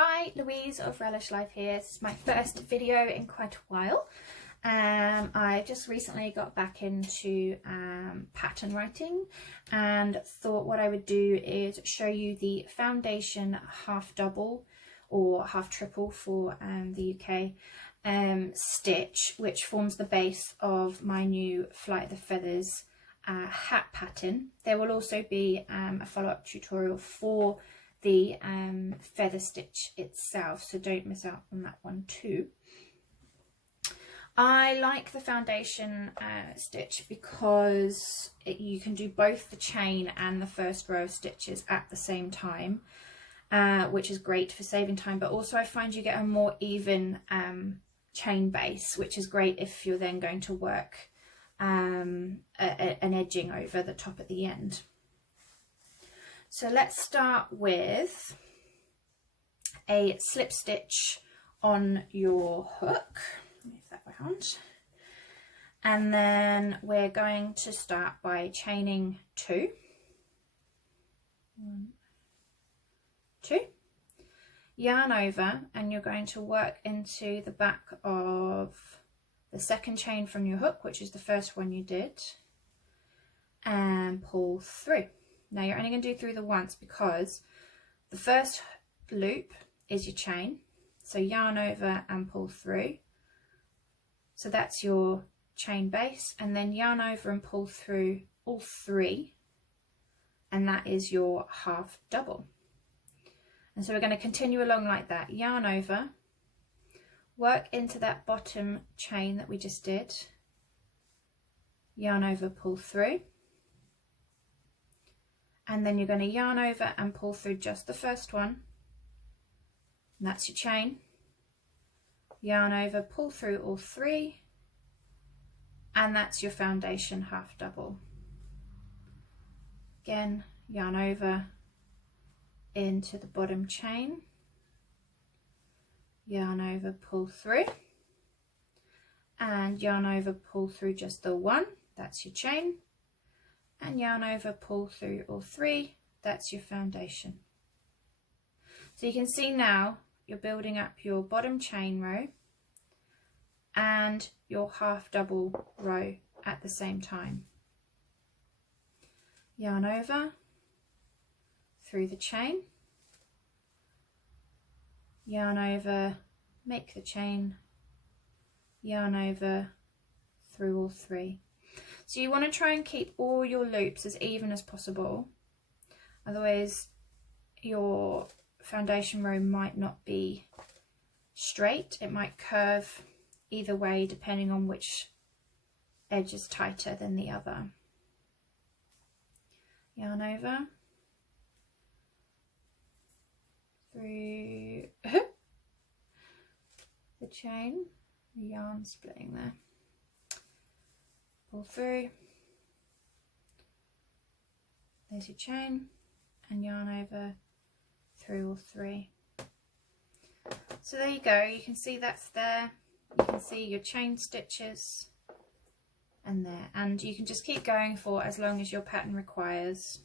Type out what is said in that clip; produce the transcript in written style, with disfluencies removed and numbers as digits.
Hi, Louise of Relish Life here. This is my first video in quite a while. I just recently got back into pattern writing and thought what I would do is show you the foundation half double or half triple for the UK stitch, which forms the base of my new Flight of the Feathers hat pattern. There will also be a follow-up tutorial for the feather stitch itself, so don't miss out on that one too. I like the foundation stitch because you can do both the chain and the first row of stitches at the same time, which is great for saving time, but also I find you get a more even chain base, which is great if you're then going to work an edging over the top at the end. So let's start with a slip stitch on your hook. Move that around. And then we're going to start by chaining 2. 1, 2. Yarn over, and you're going to work into the back of the second chain from your hook, which is the first one you did, and pull through. Now you're only going to do through the once because the first loop is your chain, so yarn over and pull through, so that's your chain base, and then yarn over and pull through all 3, and that is your half double. And so we're going to continue along like that. Yarn over, work into that bottom chain that we just did, yarn over, pull through, and then you're going to yarn over and pull through just the first one, and that's your chain. Yarn over, pull through all 3, and that's your foundation half double. Again, yarn over into the bottom chain, yarn over, pull through, and yarn over, pull through just the 1, that's your chain, and yarn over, pull through all 3, that's your foundation. So you can see now you're building up your bottom chain row and your half double row at the same time. Yarn over through the chain, yarn over, make the chain, yarn over through all 3. So you want to try and keep all your loops as even as possible, otherwise your foundation row might not be straight, it might curve either way depending on which edge is tighter than the other. Yarn over through the chain, the yarn splitting there, pull through, there's your chain, and yarn over through all 3. So there you go, you can see that's there, you can see your chain stitches and there, and you can just keep going for as long as your pattern requires.